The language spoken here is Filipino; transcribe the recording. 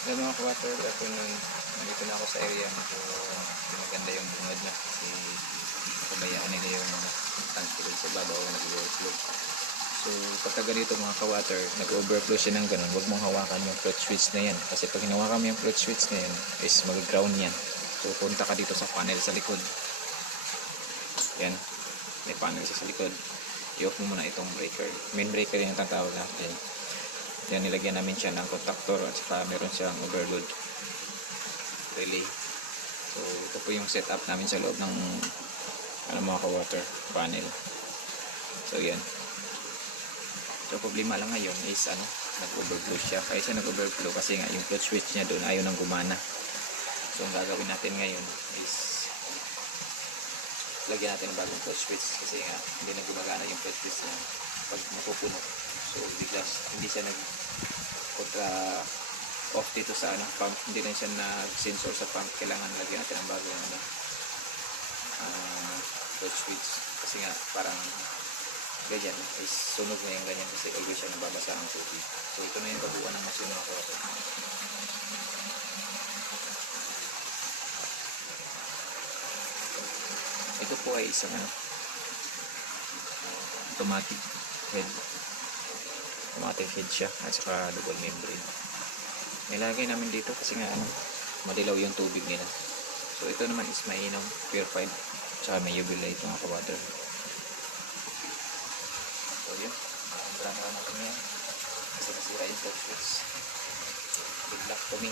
Hello mga ka-water, good afternoon. Nandito na ako sa area. Medyo maganda yung bungad na kasi pabayaan nila yung tanke sa ibabaw nag-overflow. So pagka ganito mga ka-water, nag-overflow siya ng ganun, huwag mong hawakan yung float switch na yan. Kasi pag hinawakan mo yung float switch na yan, is mag-ground yan. So punta ka dito sa panel sa likod. Yan, may panel sa likod. I-off mo muna itong breaker. Main breaker yung tatawag natin. Yan, nilagyan namin siya ng contactor at saka meron siyang overload relay. So ito po yung setup namin sa loob ng mga ka-water panel. So yan. So problema lang ngayon is nag-overflow siya. Kaya siya nag-overflow kasi nga yung float switch niya doon ayaw nang gumana. So ang gagawin natin ngayon is lagyan natin ng bagong float switch kasi nga hindi na gumagana yung float switch niya pag mapupuno. So bigla hindi siya kontra off dito sa pump, hindi na siya nag-sensor sa pump. Kailangan lagyan natin ng bagong float switch kasi nga parang ganyan is sunog na yung ganyan kasi always siya nababasa ang tubig. So ito na yung kabuuan ng machine mga kawater. Ito po ay isang automatic head siya at saka double membrane. Nilagay namin dito kasi nga madilaw yung tubig nila. So ito naman is mainom, purified, at saka may UV light mga ka-water. So yun, marami natin yan kasi nasira yung float switch. Good luck to me.